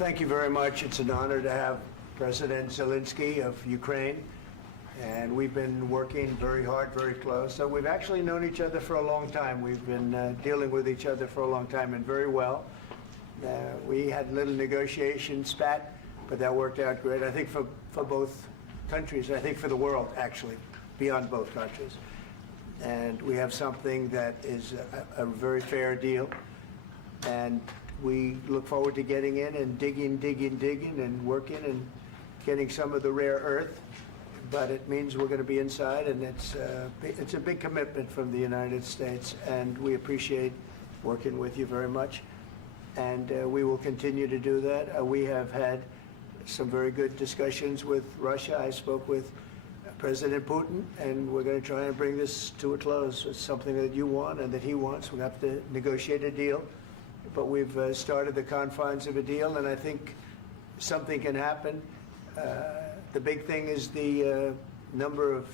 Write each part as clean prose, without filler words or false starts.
thank you very much. It's an honor to have President Zelensky of Ukraine, and we've been working very hard, very close. So we've actually known each other for a long time. We've been dealing with each other for a long time, and very well. We had a little negotiation spat, but that worked out great. I think for both countries, I think for the world, actually, beyond both countries. And we have something that is a very fair deal. And we look forward to getting in and digging and working and getting some of the rare earth. But it means we're going to be inside, and it's a big commitment from the United States, and we appreciate working with you very much. And we will continue to do that. We have had some very good discussions with Russia. I spoke with President Putin, and we're going to try and bring this to a close. It's something that you want and that he wants. We have to negotiate a deal. But we've started the confines of a deal, and I think something can happen. The big thing is the number of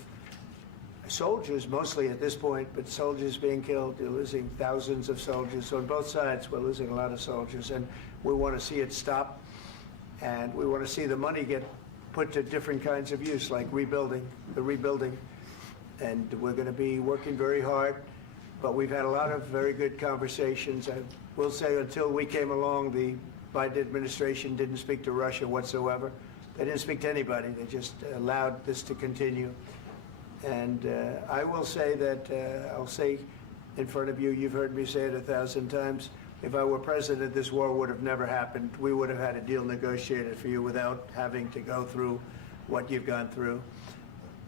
soldiers, mostly at this point, but soldiers being killed. You're losing thousands of soldiers. So on both sides, we're losing a lot of soldiers, and we want to see it stop. And we want to see the money get put to different kinds of use, like rebuilding. And we're going to be working very hard. But we've had a lot of very good conversations. I will say until we came along, the Biden administration didn't speak to Russia whatsoever. They didn't speak to anybody. They just allowed this to continue. And I will say that, I'll say in front of you, you've heard me say it 1,000 times, if I were president, this war would have never happened. We would have had a deal negotiated for you without having to go through what you've gone through.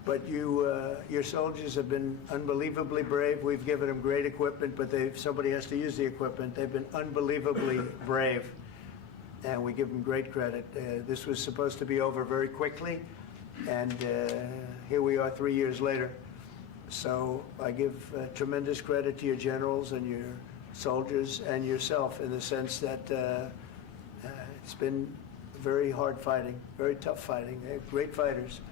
But your soldiers have been unbelievably brave. We've given them great equipment, but somebody has to use the equipment. They've been unbelievably brave, and we give them great credit. This was supposed to be over very quickly, and here we are 3 years later. So I give tremendous credit to your generals and your soldiers and yourself, in the sense that it's been very hard fighting, very tough fighting. They're great fighters.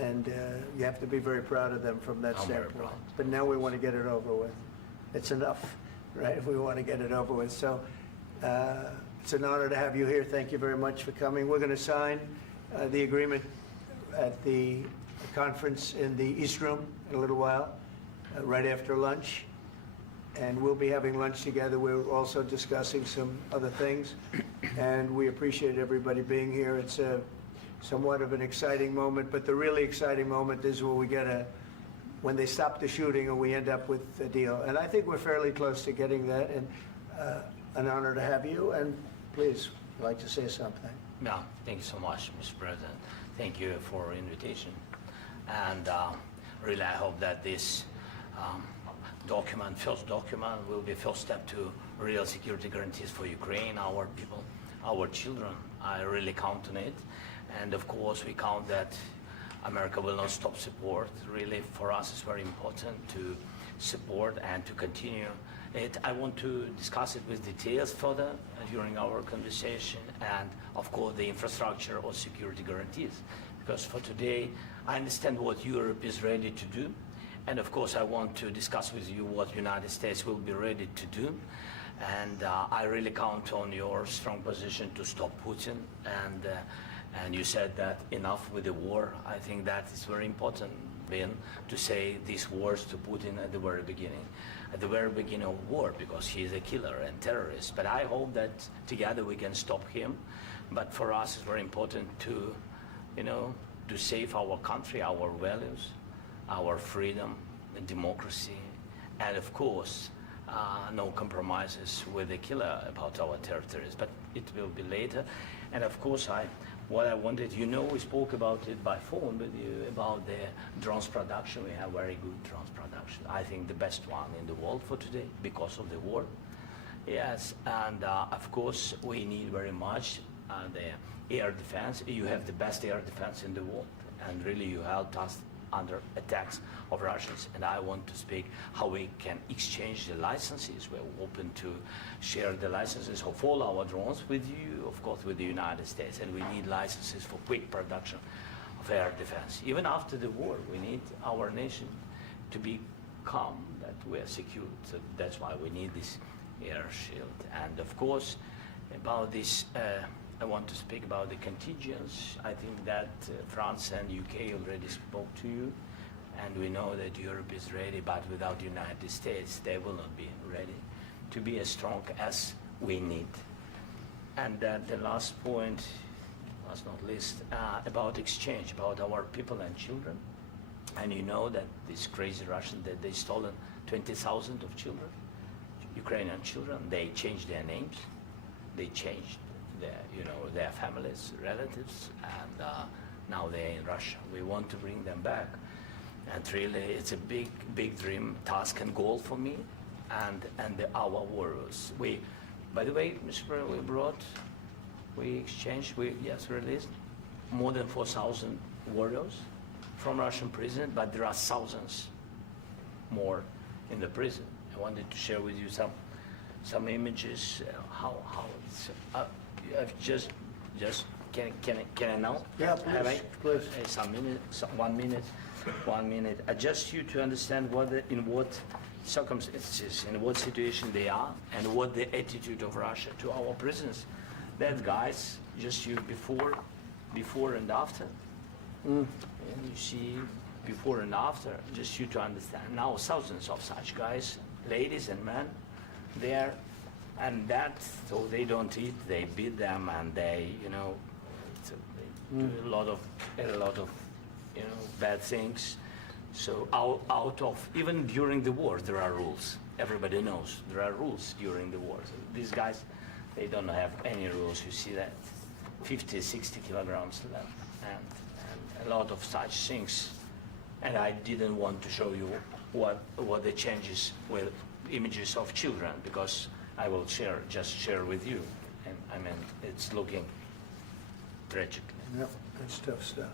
And you have to be very proud of them from that standpoint. But now we want to get it over with. It's enough, right? We want to get it over with. So it's an honor to have you here. Thank you very much for coming. We're going to sign the agreement at the conference in the East Room in a little while, right after lunch. And we'll be having lunch together. We're also discussing some other things. And we appreciate everybody being here. It's somewhat of an exciting moment, but the really exciting moment is when we when they stop the shooting and we end up with a deal. And I think we're fairly close to getting that, and an honor to have you. And please, I'd like to say something. Yeah, thank you so much, Mr. President. Thank you for invitation. And really, I hope that this first document, will be first step to real security guarantees for Ukraine, our people, our children. I really count on it. And of course, we count that America will not stop support. Really, for us, it's very important to support and to continue it. I want to discuss it with details further during our conversation, and of course, the infrastructure or security guarantees. Because for today, I understand what Europe is ready to do. And of course, I want to discuss with you what the United States will be ready to do. And I really count on your strong position to stop Putin. And you said that enough with the war. I think that is very important, Ben, to say these words to Putin at the very beginning of war, because he is a killer and terrorist. But I hope that together we can stop him. But for us, it's very important to, to save our country, our values, our freedom and democracy, and of course, no compromises with the killer about our territories, but it will be later. And of course, what I wanted, we spoke about it by phone with you, about the drones production. We have very good drones production. I think the best one in the world for today because of the war. Yes, and of course, we need very much the air defense. You have the best air defense in the world, and really you helped us under attacks of Russians, and I want to speak how we can exchange the licenses. We're open to share the licenses of all our drones with you, of course, with the United States, and we need licenses for quick production of air defense. Even after the war, we need our nation to be calm, that we are secure. So that's why we need this air shield. And of course, about this I want to speak about the contingents. I think that France and UK already spoke to you, and we know that Europe is ready, but without the United States, they will not be ready to be as strong as we need. And the last point, last not least, about exchange, about our people and children. And you know that these crazy Russians, that they stolen 20,000 of children, Ukrainian children. They changed their names, they changed their families, relatives, and now they're in Russia. We want to bring them back. And really, it's a big dream, task and goal for me and our warriors. By the way, Mr. President, we released more than 4,000 warriors from Russian prison, but there are thousands more in the prison. I wanted to share with you some images, how it's, can I now? Yeah, please. Some minute, 1 minute, 1 minute. Just you to understand in what circumstances, in what situation they are, and what the attitude of Russia to our prisoners. That guys, just you before and after. And you see before and after, just you to understand. Now thousands of such guys, ladies and men, there, and so they don't eat, they beat them, and they, they do a lot of bad things. So out of, even during the war, there are rules. Everybody knows there are rules during the war. So these guys, they don't have any rules. You see that 50, 60 kilograms left, and a lot of such things. And I didn't want to show you what the changes with images of children, because I will just share with you. And I mean, it's looking tragic. Yep, that's tough stuff.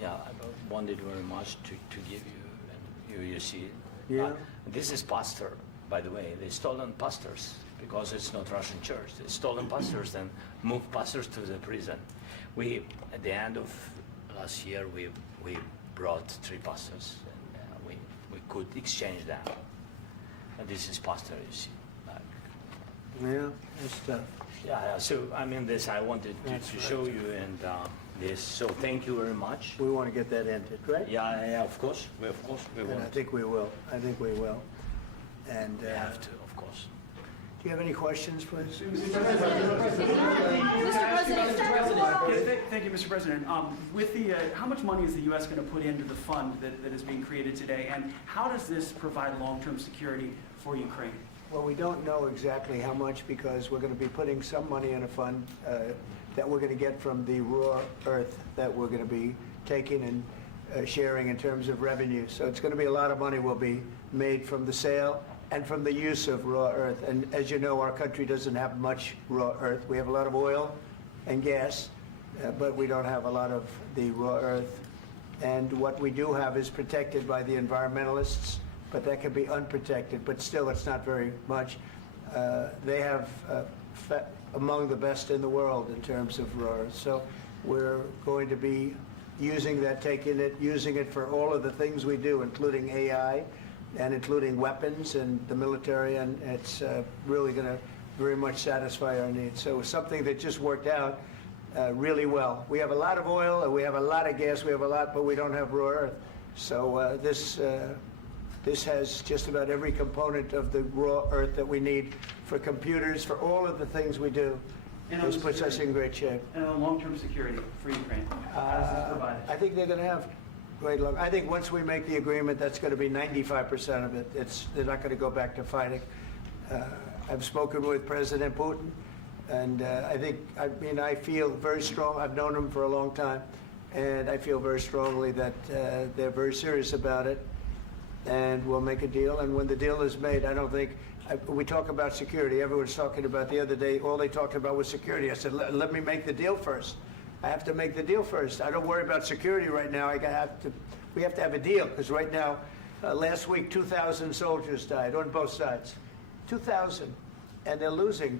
Yeah, I wanted very much to give you, and you see. Yeah. This is pastor, by the way. They stolen pastors because it's not Russian church. They stolen pastors and moved pastors to the prison. At the end of last year, we brought 3 pastors, and we could exchange them. And this is pastor, you see. Yeah, that's tough. Yeah. So I mean, this I wanted to show you, and this. So thank you very much. We want to get that ended, right? Yeah. Of course, we And want. I think we will. And We have to, of course. do you have any questions, please? Thank you, Mr. President. With the, how much money is the U.S. going to put into the fund that is being created today, and how does this provide long-term security for Ukraine? Well, we don't know exactly how much, because we're going to be putting some money in a fund that we're going to get from the raw earth that we're going to be taking and sharing in terms of revenue. So it's going to be a lot of money will be made from the sale and from the use of raw earth. And as you know, our country doesn't have much raw earth. We have a lot of oil and gas, but we don't have a lot of the raw earth. And what we do have is protected by the environmentalists, but that can be unprotected, but still it's not very much. They have among the best in the world in terms of raw earth. So we're going to be using that, using it for all of the things we do, including AI and including weapons and the military, and it's really going to very much satisfy our needs. So it's something that just worked out really well. We have a lot of oil, and we have a lot of gas, we have a lot, but we don't have raw earth. So this has just about every component of the raw earth that we need for computers, for all of the things we do. This puts us in great shape. And on long-term security for Ukraine, how does this provide it? I think they're going to have great luck. I think once we make the agreement, that's going to be 95% of it. They're not going to go back to fighting. I've spoken with President Putin, and I feel very strong. I've known him for a long time, and I feel very strongly that they're very serious about it, and we'll make a deal. And when the deal is made, I don't think, we talk about security. Everyone's talking about the other day, all they talked about was security. I said, let me make the deal first. I have to make the deal first. I don't worry about security right now. We have to have a deal, because right now, last week, 2,000 soldiers died on both sides. 2,000. And they're losing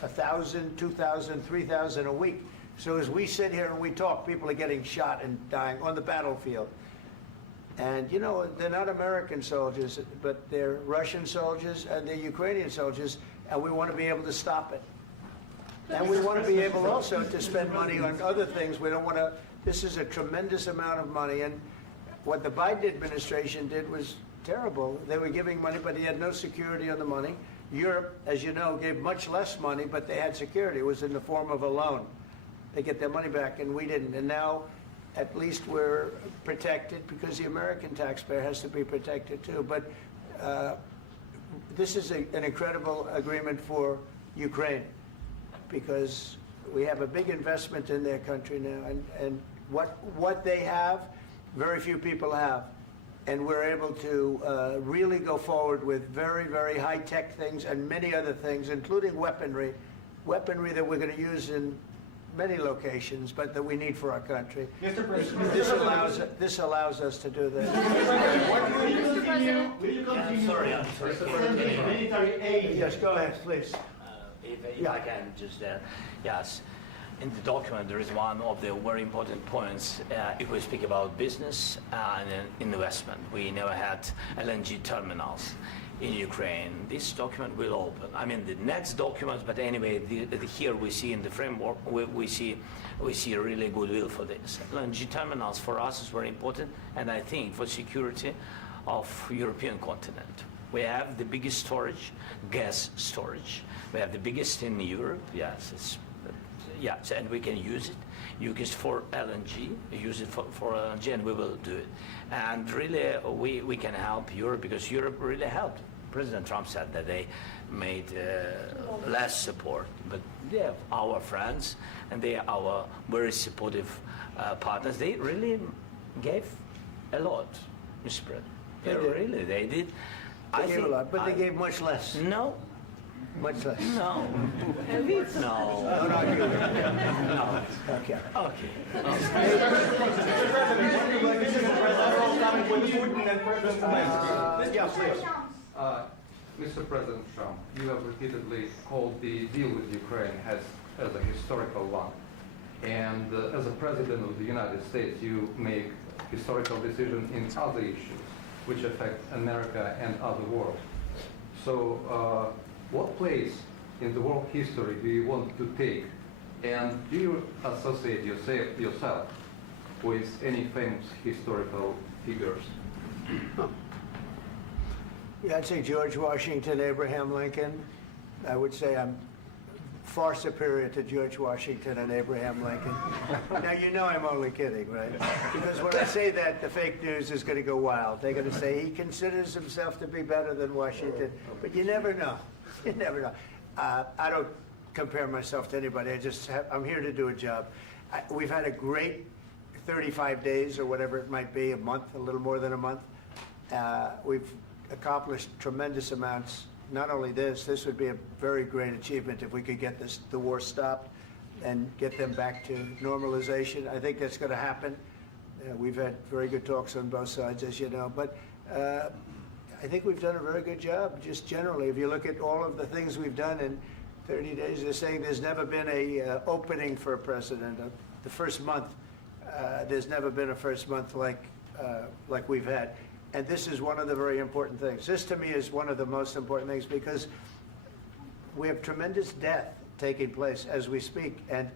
1,000, 2,000, 3,000 a week. So as we sit here and we talk, people are getting shot and dying on the battlefield. And, you know, they're not American soldiers, but they're Russian soldiers and they're Ukrainian soldiers, and we want to be able to stop it. And we want to be able also to spend money on other things. We don't want to, this is a tremendous amount of money. And what the Biden administration did was terrible. They were giving money, but he had no security on the money. Europe, as you know, gave much less money, but they had security. It was in the form of a loan. They get their money back, and we didn't. And now, at least we're protected because the American taxpayer has to be protected too. But this is an incredible agreement for Ukraine because we have a big investment in their country now, and what they have, very few people have. And we're able to really go forward with very, very high-tech things and many other things, including weaponry that we're going to use in many locations, but that we need for our country. Mr. President, This allows us to do that. will you continue I'm sorry. sending military aid? Yes, go ahead, please. If I can just, yes. In the document, there is one of the very important points. If we speak about business and investment, we never had LNG terminals in Ukraine. This document will open. I mean, the next document, but anyway, here we see in the framework, we see really goodwill for this. LNG terminals for us is very important, and I think for security of European continent. We have the biggest storage, gas storage. We have the biggest in Europe. Yes, and we can use it. Use it for LNG. Use it for LNG, and we will do it. And really, we can help Europe because Europe really helped. President Trump said that they made less support, but they are our friends and they are our very supportive partners. They really gave a lot, Mr. President. They did. They gave a lot, but they gave much less. No. Much less. No. No. Don't argue with me. No. Okay. Okay. Yeah, please. Mr. President Trump, you have repeatedly called the deal with Ukraine as a historical one. And as a President of the United States, you make historical decisions in other issues which affect America and other world. So what place in the world history do you want to take? And do you associate yourself with any famous historical figures? Yeah, I'd say George Washington, Abraham Lincoln. I would say I'm far superior to George Washington and Abraham Lincoln. Now, you know I'm only kidding, right? Because when I say that, the fake news is going to go wild. They're going to say he considers himself to be better than Washington. But you never know. You never know. I don't compare myself to anybody. I'm here to do a job. We've had a great 35 days or whatever it might be, a month, a little more than a month. We've accomplished tremendous amounts. Not only this would be a very great achievement if we could get the war stopped and get them back to normalization. I think that's going to happen. We've had very good talks on both sides, as you know. But I think we've done a very good job, just generally. If you look at all of the things we've done in 30 days, they're saying there's never been a opening for a president. The first month, there's never been a first month like we've had. And this is one of the very important things. This, to me, is one of the most important things because we have tremendous death taking place as we speak, and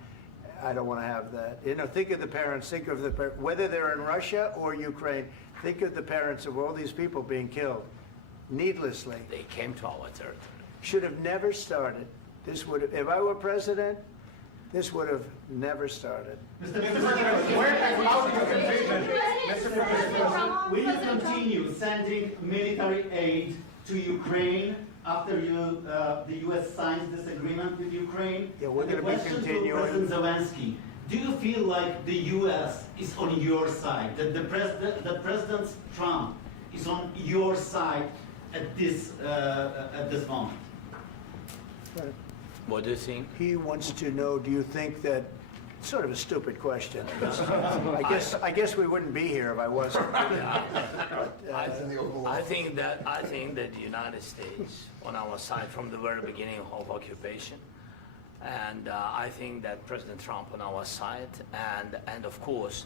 I don't want to have that. You know, think of the parents, whether they're in Russia or Ukraine, think of the parents of all these people being killed needlessly. They came to our territory. Should have never started. This would have, if I were president, this would have never started. Mr. President, where has out your confession? Mr. President, will you continue sending military aid to Ukraine after the U.S. signs this agreement with Ukraine? Yeah, we're And the going to be question continuing. to President Zelensky, do you feel like the U.S. is on your side, that President Trump is on your side at this moment? Right. What do you think? He wants to know, do you think that, sort of a stupid question. I guess we wouldn't be here if I wasn't. I think that the United States on our side from the very beginning of occupation, and I think that President Trump on our side, and of course